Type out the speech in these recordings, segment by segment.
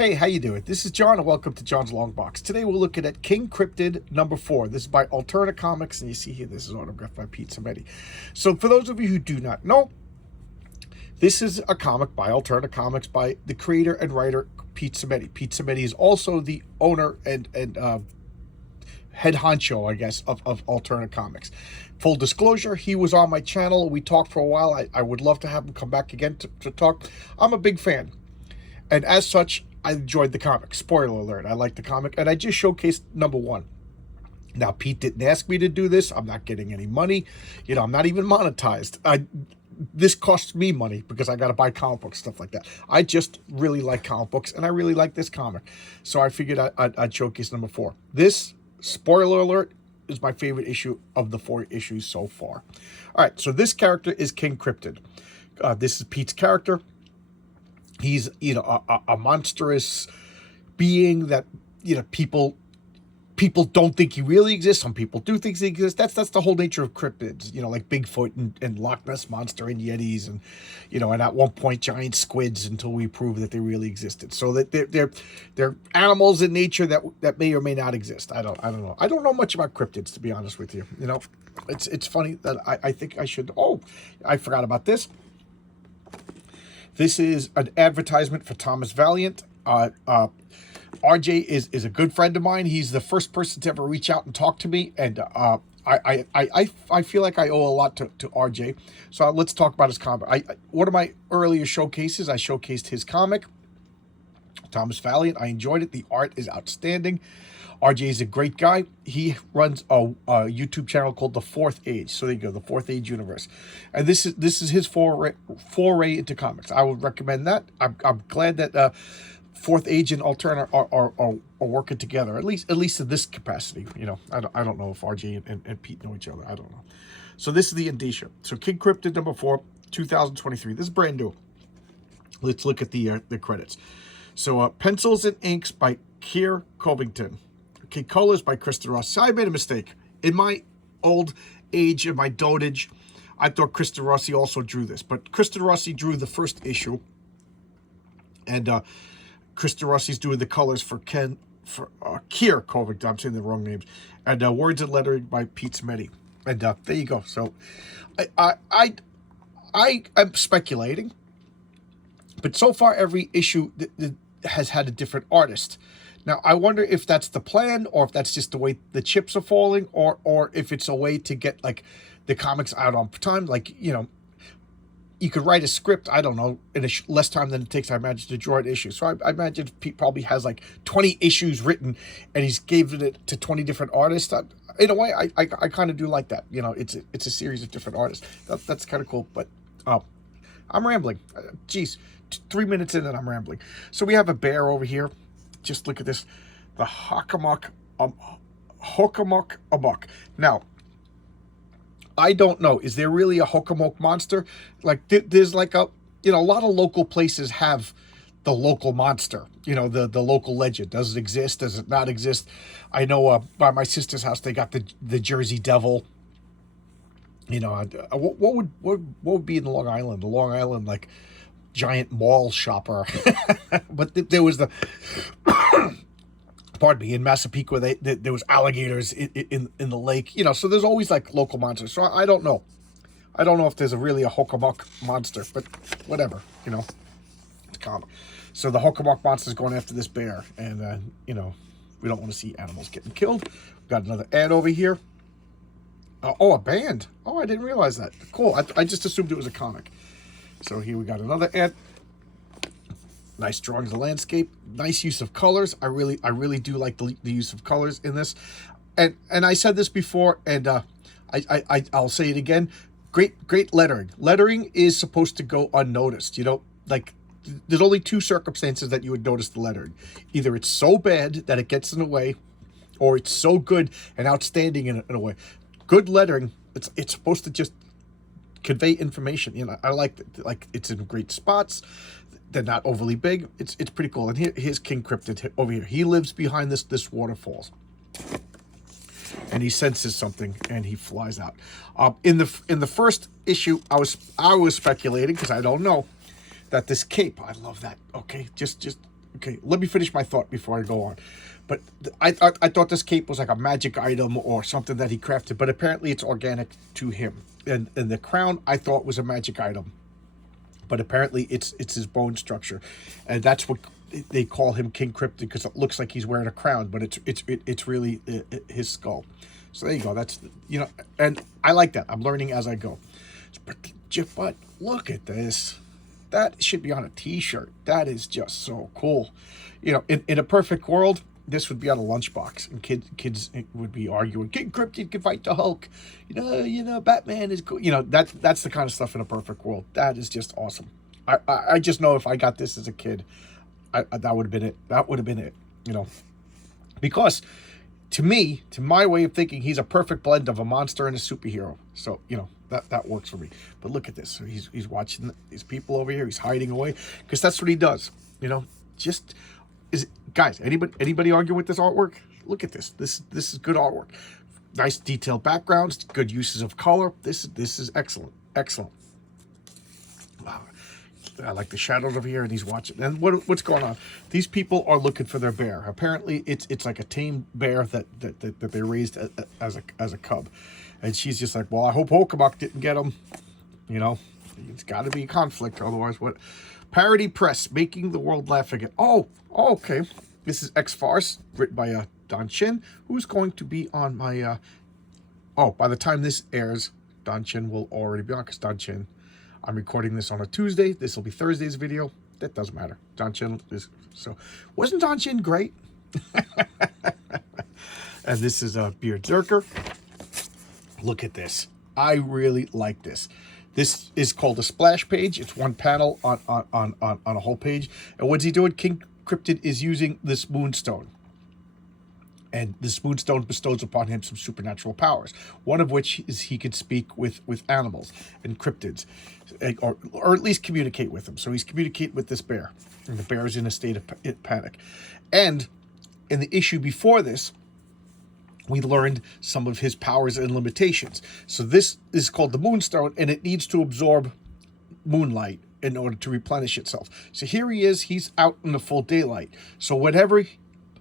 Hey, how you doing? This is John, and welcome to John's Long Box. Today we're looking at King Cryptid number 4. This is by Alterna Comics, and you see here this is autographed by Pete Samedi. So for those of you who do not know, this is a comic by Alterna Comics by the creator and writer Pete Samedi. Pete Samedi is also the owner and head honcho, I guess, of Alterna Comics. Full disclosure, he was on my channel. We talked for a while. I would love to have him come back again to talk. I'm a big fan. And as such, I enjoyed the comic. Spoiler alert, I like the comic. And I just showcased number 1. Now, Pete didn't ask me to do this. I'm not getting any money. You know, I'm not even monetized. This costs me money because I got to buy comic books, stuff like that. I just really like comic books, and I really like this comic. So I figured I'd showcase number 4. This, spoiler alert, is my favorite issue of the 4 issues so far. All right, so this character is King Cryptid. This is Pete's character. He's, you know, a monstrous being that, you know, people don't think he really exists. Some people do think he exists. That's the whole nature of cryptids, you know, like Bigfoot and Loch Ness Monster and Yetis and, you know, and at one point giant squids until we prove that they really existed. So that they're animals in nature that may or may not exist. I don't know. I don't know much about cryptids, to be honest with you. You know, it's funny that I think I should. Oh, I forgot about this. This is an advertisement for Thomas Valiant. RJ is a good friend of mine. He's the first person to ever reach out and talk to me, and I feel like I owe a lot to RJ. So let's talk about his comic. One of my earlier showcases, I showcased his comic, Thomas Valiant. I enjoyed it. The art is outstanding. RJ is a great guy. He runs a YouTube channel called The Fourth Age. So there you go, The Fourth Age Universe. And this is his foray into comics. I would recommend that. I'm glad that Fourth Age and Alterna are working together, at least in this capacity. You know, I don't know if RJ and Pete know each other. I don't know. So this is the indicia. So King Cryptid number 4, 2023. This is brand new. Let's look at the credits. So pencils and inks by Keir Covington. Okay, colors by Krista Ross. So I made a mistake. In my old age, in my dotage, I thought Krista Rossi also drew this. But Krista Rossi drew the first issue. And Krista Rossi's doing the colors for Keir Covington. I'm saying the wrong names. And words and lettering by Pete Samedi. And there you go. So I'm speculating. But so far, every issue has had a different artist. Now, I wonder if that's the plan, or if that's just the way the chips are falling, or if it's a way to get, like, the comics out on time. Like, you know, you could write a script, I don't know, in less time than it takes, I imagine, to draw an issue. So I imagine Pete probably has, like, 20 issues written, and he's given it to 20 different artists. In a way, I kind of do like that. You know, it's a series of different artists. That's kind of cool, but I'm rambling. Geez, 3 minutes in and I'm rambling. So we have a bear over here. Just look at this, the Hockamok Amok. Now, I don't know. Is there really a Hockamok monster? Like, there's like a lot of local places have the local monster. You know, the local legend. Does it exist? Does it not exist? I know by my sister's house they got the Jersey Devil. You know, what would be in Long Island? The Long Island, like, giant mall shopper. But there was the pardon me, in Massapequa there was alligators in the lake, you know. So there's always, like, local monsters. So I don't know if there's really a Hockamok monster, but whatever, you know, it's common. So the Hockamok monster is going after this bear, and you know, we don't want to see animals getting killed. We've got another ad over here. Oh, a band. Oh, I didn't realize that. Cool. I just assumed it was a comic. So here we got another ad. Nice drawings of the landscape. Nice use of colors. I really do like the use of colors in this. And I said this before, and I'll say it again. Great lettering. Lettering is supposed to go unnoticed. You know, like, there's only 2 circumstances that you would notice the lettering. Either it's so bad that it gets in the way, or it's so good and outstanding in a way. Good lettering, it's supposed to just convey information. You know, I like it's in great spots. They're not overly big. It's pretty cool. And here's King Cryptid over here. He lives behind this waterfalls, and he senses something, and he flies out. In the first issue, I was speculating, because I don't know, that this cape, I love that. Okay, just Okay, let me finish my thought before I go on. But I thought this cape was like a magic item or something that he crafted, but apparently it's organic to him. And the crown I thought was a magic item, but apparently it's his bone structure, and that's what they call him King Cryptid, because it looks like he's wearing a crown, but it's really his skull. So there you go. That's, you know, and I like that. I'm learning as I go. But look at this. That should be on a t-shirt. That is just so cool. You know, in a perfect world, this would be on a lunchbox, and kids would be arguing, King Cryptid can fight the Hulk. You know, Batman is cool. You know, that's the kind of stuff in a perfect world. That is just awesome. I just know if I got this as a kid, that would have been it. That would have been it, you know. Because to me, to my way of thinking, he's a perfect blend of a monster and a superhero. So, you know, that works for me. But look at this. So he's watching these people over here. He's hiding away, because that's what he does. You know, guys, anybody argue with this artwork? Look at this. This is good artwork. Nice detailed backgrounds, good uses of color. This is excellent. Excellent. Wow. I like the shadows over here, and he's watching. And what's going on? These people are looking for their bear. Apparently, it's like a tame bear that they raised as a cub, and she's just like, well, I hope Hokabok didn't get him. You know, it's got to be a conflict, otherwise what? Parody Press, making the world laugh again. Oh, okay. This is X Farce, written by Don Chin, who's going to be on my. By the time this airs, Don Chin will already be on, because Don Chin. I'm recording this on a Tuesday. This will be Thursday's video. That doesn't matter. Don Chin is so. Wasn't Don Chin great? And this is Beard Zerker. Look at this. I really like this. This is called a splash page. It's one panel on a whole page. And what's he doing? King Cryptid is using this moonstone. And this moonstone bestows upon him some supernatural powers. One of which is he could speak with animals and cryptids, or at least communicate with them. So he's communicating with this bear, and the bear is in a state of panic. And in the issue before this, we learned some of his powers and limitations. So this is called the Moonstone, and it needs to absorb moonlight in order to replenish itself. So here he is. He's out in the full daylight. So whatever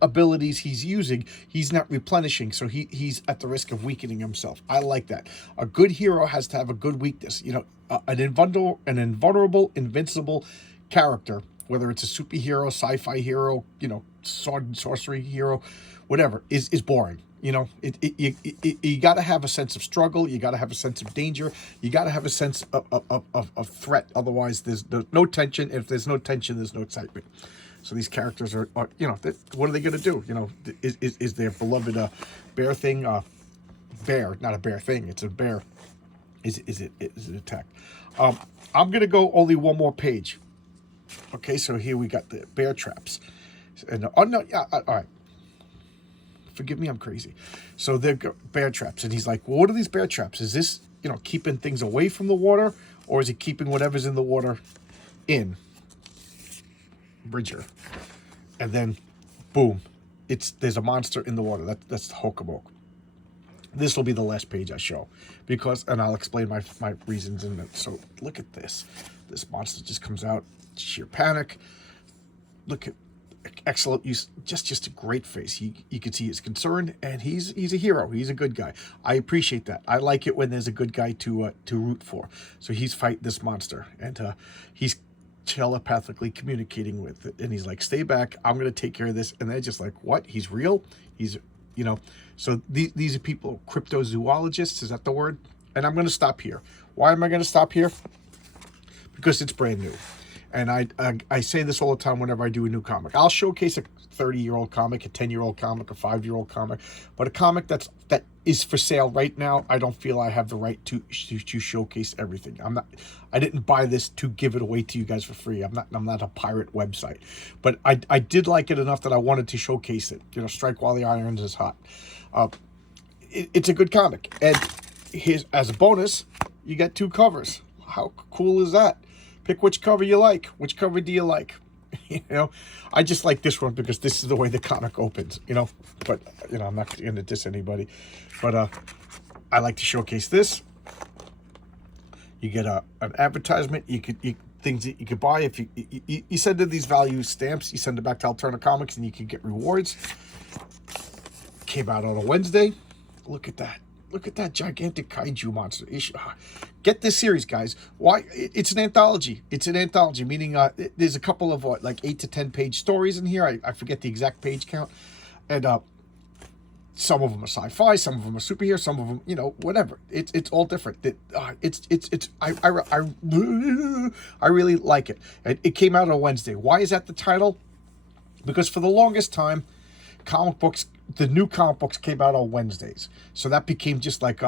abilities he's using, he's not replenishing, so he's at the risk of weakening himself. I like that. A good hero has to have a good weakness. You know, an invulnerable, invincible character, whether it's a superhero, sci-fi hero, you know, sword and sorcery hero, whatever, is boring. You know, you got to have a sense of struggle. You got to have a sense of danger. You got to have a sense of threat. Otherwise, there's no tension. If there's no tension, there's no excitement. So these characters are you know, what are they going to do? You know, is their beloved bear thing, bear, not a bear thing, it's a bear. Is it attacked? I'm going to go only one more page. Okay, so here we got the bear traps. And no, yeah, all right. Forgive me, I'm crazy. So they're bear traps, and he's like, well, what are these bear traps? Is this, you know, keeping things away from the water, or is it keeping whatever's in the water in? Bridger. And then boom, there's a monster in the water. That's the Hokabok. This will be the last page I show, because, and I'll explain my reasons in it. So look at this. This monster just comes out, sheer panic. Look at excellent use, just a great face. You can see he's concerned, and he's a hero. He's a good guy. I appreciate that. I like it when there's a good guy to root for. So he's fighting this monster, and he's telepathically communicating with it, and he's like, stay back, I'm going to take care of this. And they're just like, what? He's real? He's, you know. So these are people, cryptozoologists, is that the word? And I'm going to stop here. Why am I going to stop here? Because it's brand new. And I say this all the time whenever I do a new comic. I'll showcase a 30-year-old comic, a 10-year-old comic, a 5-year-old comic, but a comic that is for sale right now, I don't feel I have the right to showcase everything. I didn't buy this to give it away to you guys for free. I'm not a pirate website, but I did like it enough that I wanted to showcase it. You know, strike while the iron is hot. It's a good comic, and here's, as a bonus, you get 2 covers. How cool is that? Pick which cover you like. Which cover do you like? You know, I just like this one because this is the way the comic opens, you know. But, you know, I'm not going to diss anybody. But I like to showcase this. You get an advertisement. You things that you could buy. If you send in these value stamps, you send it back to Alterna Comics, and you can get rewards. Came out on a Wednesday. Look at that. Look at that gigantic kaiju monster. Get this series, guys. Why? It's an anthology. It's an anthology, meaning there's a couple of like 8 to 10 page stories in here. I forget the exact page count. And some of them are sci-fi, some of them are superhero, some of them, you know, whatever. It's all different. I really like it. It came out on a Wednesday. Why is that the title? Because for the longest time, the new comic books came out on Wednesdays. So that became just like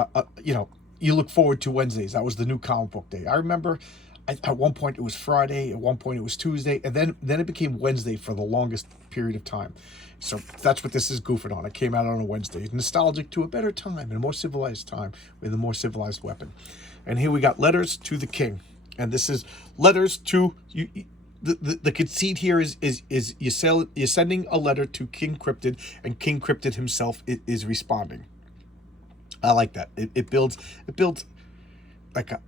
you know, you look forward to Wednesdays. That was the new comic book day. I remember at one point it was Friday, at one point it was Tuesday, and then it became Wednesday for the longest period of time. So that's what this is goofing on. It came out on a Wednesday. Nostalgic to a better time and a more civilized time with a more civilized weapon. And here we got Letters to the King. And this is letters to you. The conceit here is you're sending a letter to King Cryptid, and King Cryptid himself is responding. I like that. It builds like a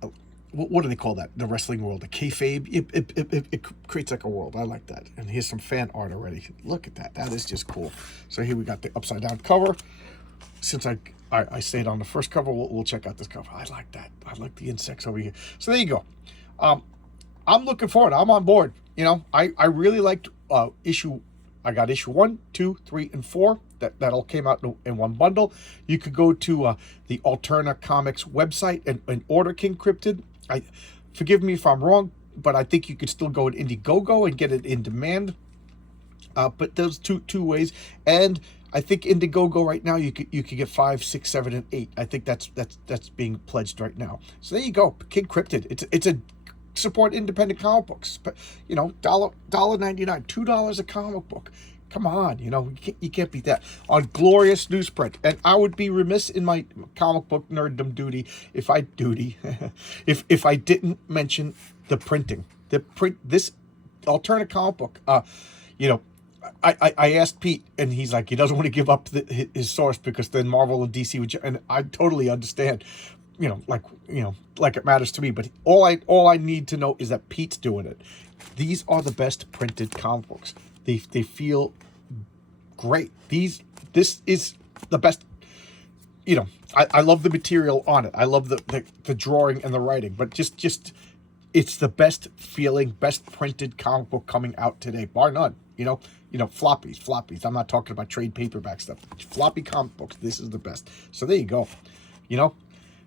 what do they call that? The wrestling world, a kayfabe. It creates like a world. I like that. And here's some fan art already. Look at that. That is just cool. So here we got the upside down cover. Since I stayed on the first cover, we'll check out this cover. I like that. I like the insects over here. So there you go. I'm looking forward. I'm on board. You know, I really liked issue. I got issue 1, 2, 3, and 4. That all came out in one bundle. You could go to the Alterna Comics website and order King Cryptid. Forgive me if I'm wrong, but I think you could still go to Indiegogo and get it in demand. But those two ways, and I think Indiegogo right now you could get 5, 6, 7, and 8. I think that's being pledged right now. So there you go, King Cryptid. It's a support independent comic books, but you know, $1.99, $2 a comic book. Come on, you know, you can't beat that on glorious newsprint. And I would be remiss in my comic book nerddom duty if I didn't mention the printing. This Alterna comic book. You know, I asked Pete, and he's like, he doesn't want to give up his source because then Marvel and DC would, and I totally understand. You know, like it matters to me. But all I need to know is that Pete's doing it. These are the best printed comic books. They feel great. This is the best. You know, I love the material on it. I love the drawing and the writing. But just it's the best feeling, best printed comic book coming out today, bar none. You know, floppies. I'm not talking about trade paperback stuff. Floppy comic books. This is the best. So there you go. You know,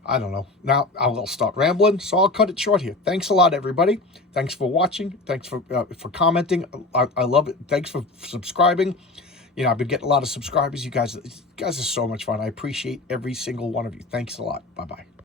I don't know. Now I'll start rambling, so I'll cut it short here. Thanks a lot, everybody. Thanks for watching. Thanks for commenting. I love it. Thanks for subscribing. You know, I've been getting a lot of subscribers. You guys are so much fun. I appreciate every single one of you. Thanks a lot. Bye-bye.